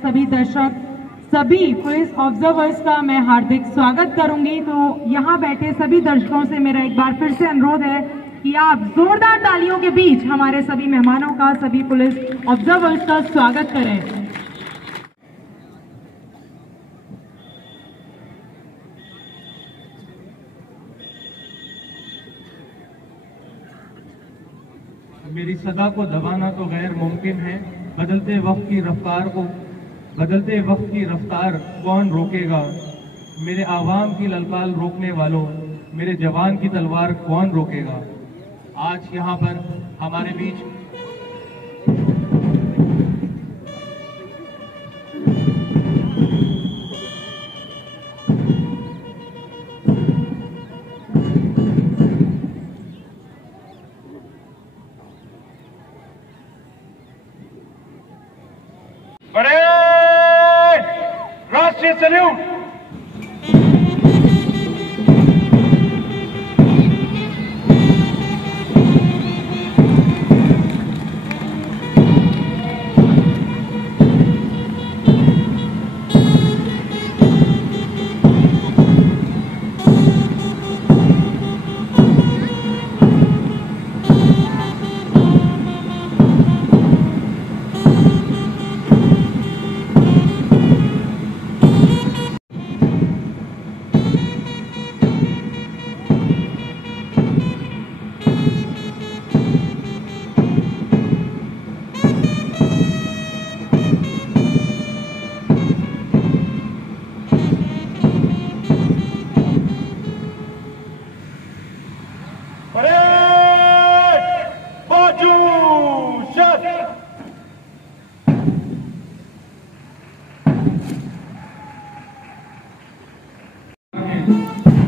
सभी दर्शक, सभी पुलिस ऑब्जर्वर्स का मैं हार्दिक स्वागत करूंगी। तो यहाँ बैठे सभी दर्शकों से मेरा एक बार फिर से अनुरोध है कि आप जोरदार तालियों के बीच हमारे सभी मेहमानों का, सभी पुलिस ऑब्जर्वर्स का स्वागत करें। मेरी सदा को दबाना तो गैर मुमकिन है, बदलते वक्त की रफ्तार कौन रोकेगा? मेरे आवाम की ललकार रोकने वालों, मेरे जवान की तलवार कौन रोकेगा? आज यहाँ पर हमारे बीच राष्ट्रीय सैल्यूट।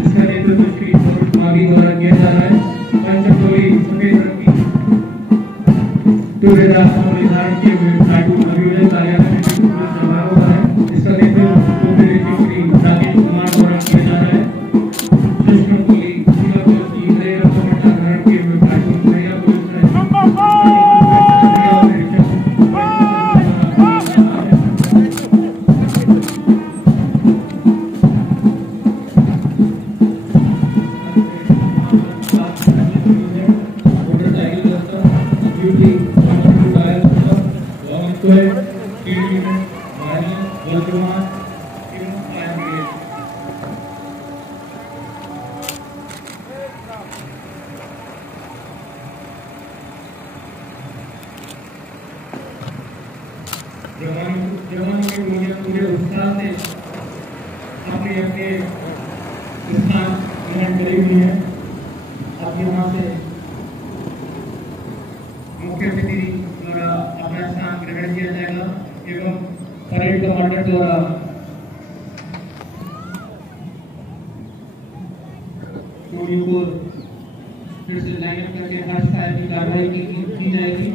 इसका नेतृत्व श्री मागी द्वारा किया जा रहा है। पंचटोली सफेद रंग की निर्धारण किए हुए अभियोजन कार्यालय में पुलिस समारोह का है। इसका नेतृत्व श्री राकेश कुमार द्वारा किया जा रहा है। कृष्णटोली जिला पुलिस की हरे रंग का पट्टा धारण किए हुए महिला पुलिस जवानों के पूरे उत्साह से अपने अपने स्थान ग्रहण करी हुई है। अब यहाँ से मुख्य अतिथि द्वारा अपना स्थान ग्रहण किया जाएगा एवं परेड कमांडर द्वारा टोलियों को फिर से लाइन करके हर स्टाइल की कार्रवाई की जाएगी।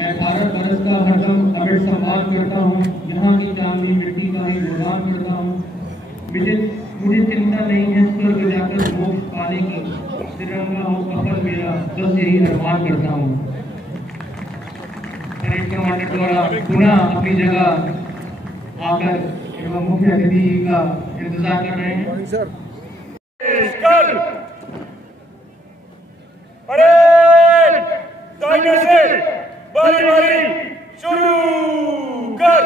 मैं भारत वर्ष का हरदम अमिट सम्मान करता हूँ, यहाँ की चांदनी मिट्टी का ही गुणगान करता हूँ। मुझे चिंता नहीं है स्वर्ग जाकर मोक्ष पाने की, तिरंगा हो कफन मेरा, बस यही अरमान करता हूँ। परेड कमांडर द्वारा पुनः अपनी जगह आकर एवं मुख्य अतिथि का इंतजार कर रहे हैं। परेड दाहिने से बारी शुरू कर।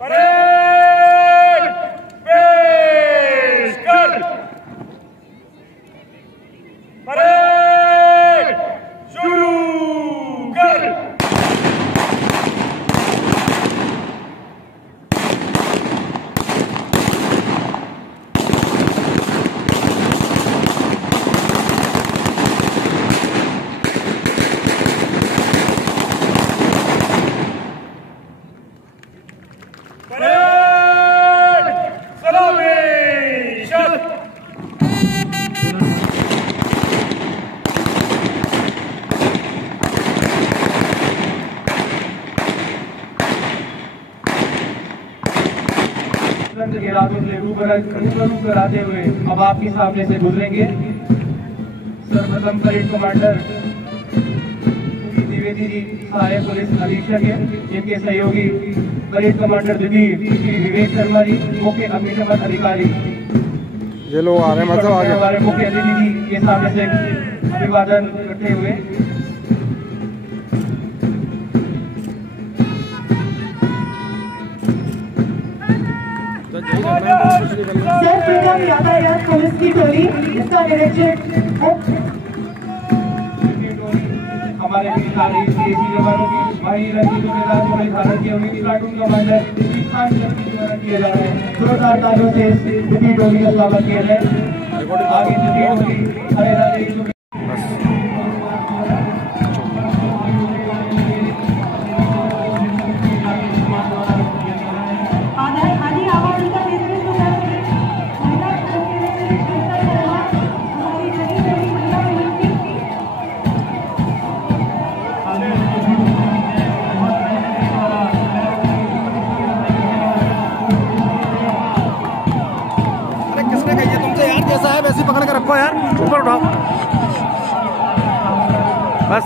परेड बुलंद इरादों से रूबरू कराते हुए अब आपके सामने से गुजरेंगे। सर्वप्रथम परेड कमांडर द्विवेदी जी सहायक पुलिस अधीक्षक है, जिनके सहयोगी परेड कमांडर द्वितीय श्री विवेक शर्मा जी मुख्य अग्निशमन अधिकारी। ये लोग आ रहे हैं, मतलब आगे हमारे मुख्य अतिथि जी के सामने से अभिवादन करते हुए सर फ्रीडम यातायात पुलिस की टोली, इसका निरीक्षक हमारे सारे जवानों की भाई जिम्मेदार को निर्धारण किए हुए प्लाटून कमांडर किए जा रहे हैं। जोरदार तालियों से द्वितीय टोली का स्वागत किया जाए। आगे द्वितीय टोली जैसा है वैसे पकड़ के रखो यार, ऊपर उठाओ बस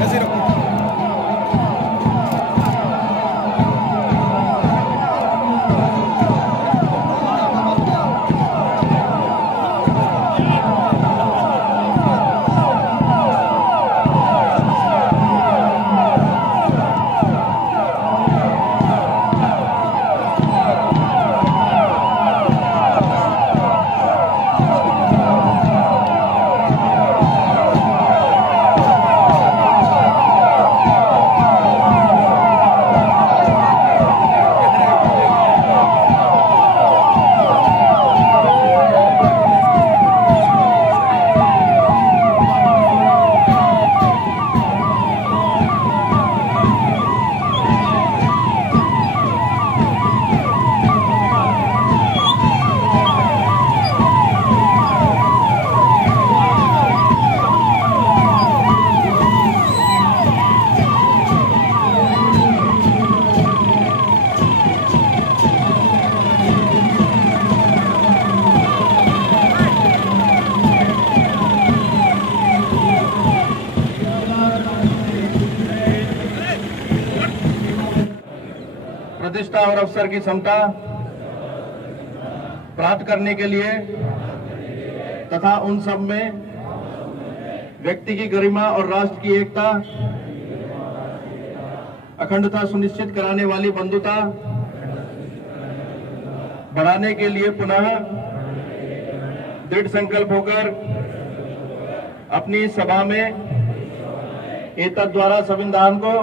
ऐसे रखो। प्रतिष्ठा और अवसर की क्षमता प्राप्त करने के लिए तथा उन सब में व्यक्ति की गरिमा और राष्ट्र की एकता अखंडता सुनिश्चित कराने वाली बंधुता बढ़ाने के लिए पुनः दृढ़ संकल्प होकर अपनी सभा में एतद् द्वारा संविधान को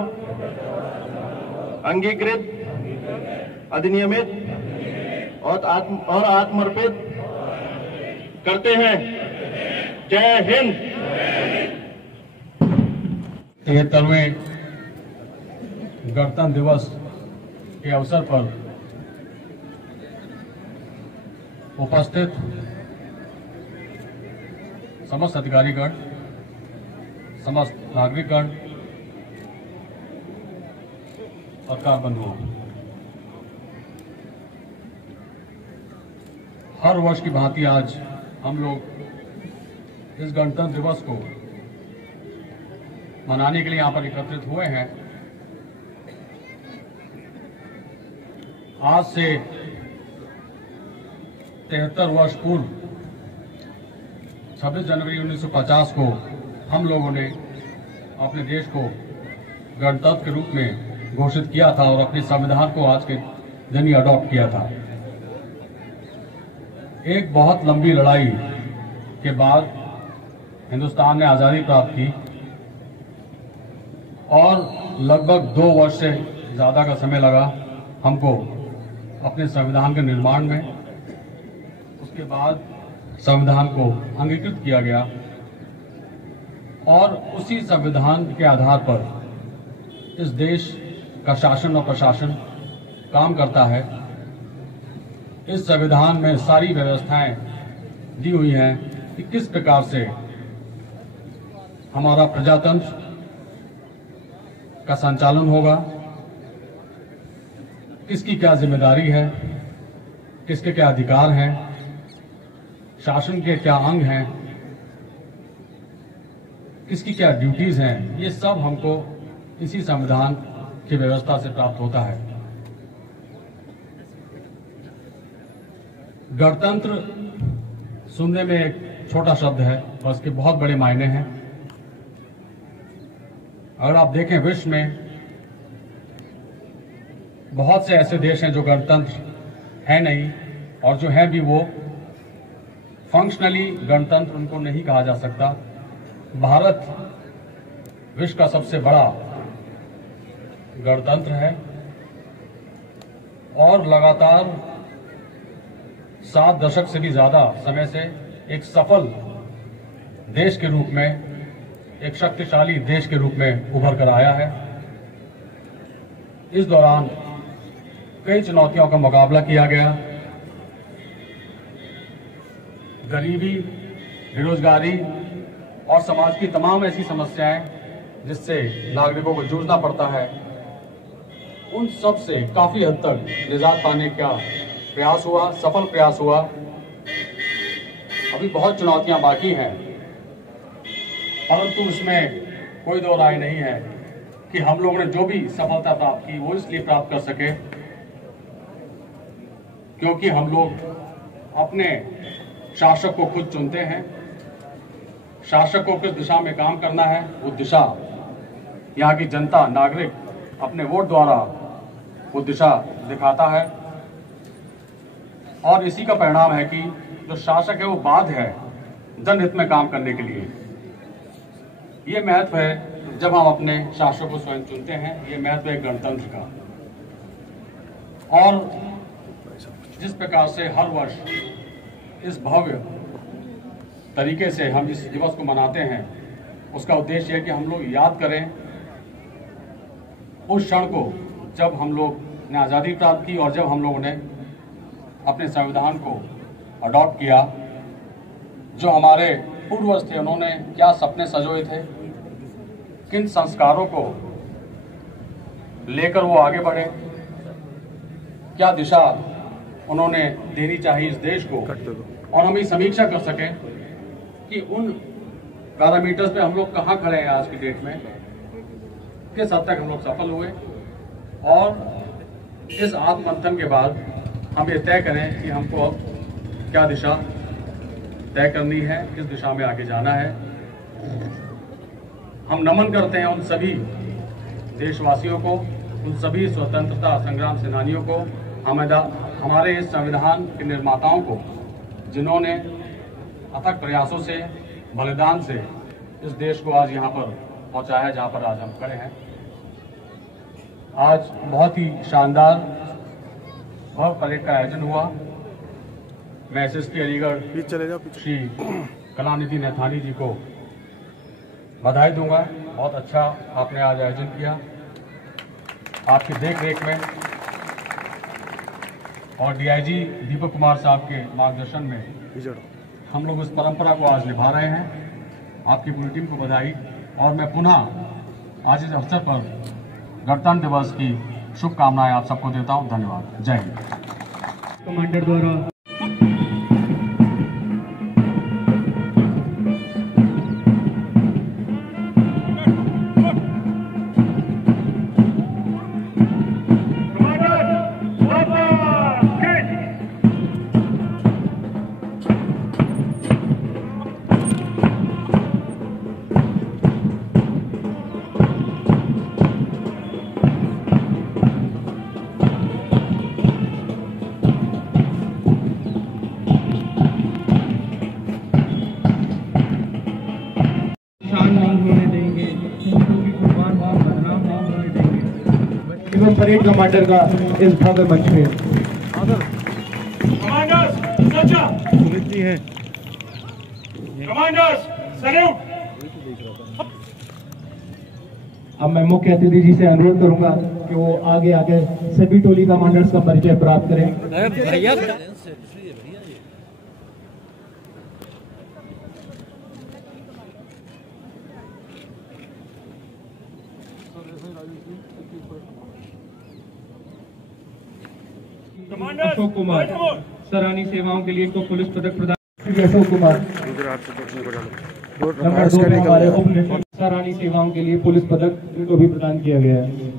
अंगीकृत, अधिनियमित और आत्मर्पित करते हैं। जय हिंद। 73वें गणतंत्र दिवस के अवसर पर उपस्थित समस्त अधिकारीगण, समस्त नागरिकगण, पत्रकार बंधुओं, हर वर्ष की भांति आज हम लोग इस गणतंत्र दिवस को मनाने के लिए यहाँ पर एकत्रित हुए हैं। आज से 73 वर्ष पूर्व 26 जनवरी 1950 को हम लोगों ने अपने देश को गणतंत्र के रूप में घोषित किया था और अपने संविधान को आज के दिन ही अडॉप्ट किया था। एक बहुत लंबी लड़ाई के बाद हिंदुस्तान ने आज़ादी प्राप्त की और लगभग 2 वर्ष से ज़्यादा का समय लगा हमको अपने संविधान के निर्माण में। उसके बाद संविधान को अंगीकृत किया गया और उसी संविधान के आधार पर इस देश का शासन और प्रशासन काम करता है। इस संविधान में सारी व्यवस्थाएं दी हुई हैं कि किस प्रकार से हमारा प्रजातंत्र का संचालन होगा, किसकी क्या जिम्मेदारी है, किसके क्या अधिकार हैं, शासन के क्या अंग हैं, किसकी क्या ड्यूटीज हैं, ये सब हमको इसी संविधान की व्यवस्था से प्राप्त होता है। गणतंत्र सुनने में एक छोटा शब्द है और इसके बहुत बड़े मायने हैं। अगर आप देखें विश्व में बहुत से ऐसे देश हैं जो गणतंत्र है नहीं, और जो है भी वो फंक्शनली गणतंत्र उनको नहीं कहा जा सकता। भारत विश्व का सबसे बड़ा गणतंत्र है और लगातार 7 दशक से भी ज्यादा समय से एक सफल देश के रूप में, एक शक्तिशाली देश के रूप में उभर कर आया है। इस दौरान कई चुनौतियों का मुकाबला किया गया। गरीबी, बेरोजगारी और समाज की तमाम ऐसी समस्याएं जिससे नागरिकों को जूझना पड़ता है, उन सब से काफी हद तक निजात पाने का प्रयास हुआ, सफल प्रयास हुआ। अभी बहुत चुनौतियां बाकी हैं, परंतु इसमें कोई दो राय नहीं है कि हम लोगों ने जो भी सफलता प्राप्त की वो इसलिए प्राप्त कर सके क्योंकि हम लोग अपने शासक को खुद चुनते हैं। शासक को किस दिशा में काम करना है, वो दिशा यहाँ की जनता, नागरिक अपने वोट द्वारा वो दिशा दिखाता है। और इसी का परिणाम है कि जो शासक है वो बाध्य है जनहित में काम करने के लिए। ये महत्व है जब हम अपने शासक को स्वयं चुनते हैं, ये महत्व है गणतंत्र का। और जिस प्रकार से हर वर्ष इस भव्य तरीके से हम इस दिवस को मनाते हैं, उसका उद्देश्य है कि हम लोग याद करें उस क्षण को जब हम लोग ने आज़ादी प्राप्त की और जब हम लोगों ने अपने संविधान को अडॉप्ट किया। जो हमारे पूर्वज थे उन्होंने क्या सपने सजोए थे, किन संस्कारों को लेकर वो आगे बढ़े, क्या दिशा उन्होंने देनी चाहिए इस देश को, और हम ये समीक्षा कर सकें कि उन पैरामीटर्स पे हम लोग कहाँ खड़े हैं आज की डेट में, किस हद तक हम लोग सफल हुए। और इस आत्ममंथन के बाद हम ये तय करें कि हमको अब क्या दिशा तय करनी है, किस दिशा में आगे जाना है। हम नमन करते हैं उन सभी देशवासियों को, उन सभी स्वतंत्रता संग्राम सेनानियों को, हमारे इस संविधान के निर्माताओं को, जिन्होंने अथक प्रयासों से, बलिदान से इस देश को आज यहाँ पर पहुँचाया जहाँ पर आज हम खड़े हैं। आज बहुत ही शानदार भव्य परेड का आयोजन हुआ। मैं SSP अलीगढ़ श्री कलानिधि नैथानी जी को बधाई दूंगा। बहुत अच्छा आपने आज आयोजन किया, आपकी देख रेख में, और DIG दीपक कुमार साहब के मार्गदर्शन में हम लोग उस परंपरा को आज निभा रहे हैं। आपकी पूरी टीम को बधाई, और मैं पुनः आज इस अवसर पर गणतंत्र दिवस की शुभकामनाएं आप सबको देता हूं। धन्यवाद। जय हिंद। कमांडर द्वारा परेड कमांडर का इस भव्य मंच में कमांडर्स सच्चा, कमांडर्स सैल्यूट। अब मैं मुख्य अतिथि जी से अनुरोध करूंगा कि वो आगे आके सभी टोली कमांडर्स का परिचय प्राप्त करें। अशोक कुमार सराहनीय सेवाओं के लिए इनको पुलिस पदक प्रदान। अशोक कुमार नंबर 2 पे हमारे उप निरीक्षक सराहनीय सेवाओं के लिए पुलिस पदक इनको भी प्रदान किया गया है।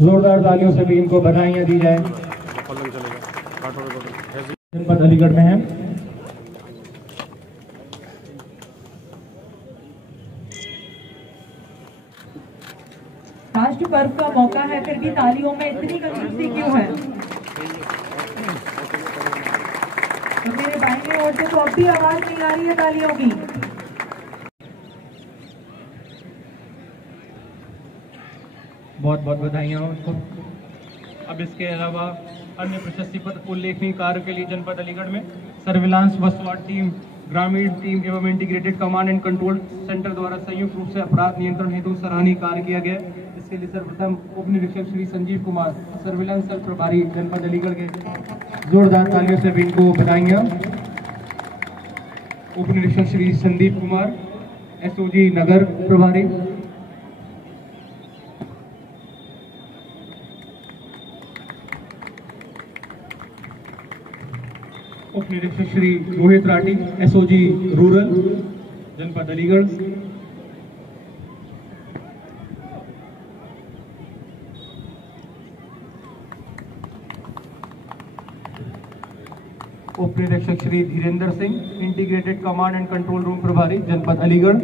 जोरदार तालियों से भी इनको बधाइयां दी जाए। जनपद अलीगढ़ में है। राष्ट्र पर्व का मौका है, फिर भी तालियों में इतनी कंजूसी क्यों है? तो मेरे बाईं ओर से तो अब भी आवाज नहीं आ रही है तालियों की। बहुत बहुत बधाइयाँ हो उसको। अब इसके अलावा अन्य प्रशस्ति पत्र उल्लेखनीय कार्य के लिए जनपद अलीगढ़ में सर्विलांस व स्वाट टीम, ग्रामीण टीम एवं integrated command and control centre द्वारा संयुक्त रूप से अपराध नियंत्रण हेतु सराहनीय कार्य किया गया। इसके लिए सर्वप्रथम उप निरीक्षक श्री संजीव कुमार सर्विलांस सेल प्रभारी जनपद अलीगढ़ के जोरदार तालियों से भी इनको बधाइयाँ। उप निरीक्षक श्री संदीप कुमार एसओजी नगर प्रभारी, उप निरीक्षक श्री रोहित राठी एसओजी रूरल जनपद अलीगढ़, उप निरीक्षक Shri Dhirendra Singh integrated command and control room प्रभारी जनपद अलीगढ़,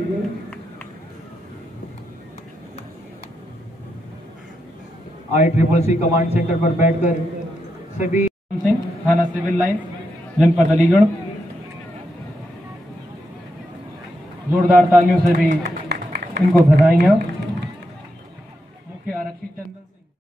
ICCC कमांड सेंटर पर बैठकर सभी सिंह थाना सिविल लाइन जनपद अलीगढ़। जोरदार तालियों से भी इनको बधाइयाँ। मुख्य आरक्षी चंदन सिंह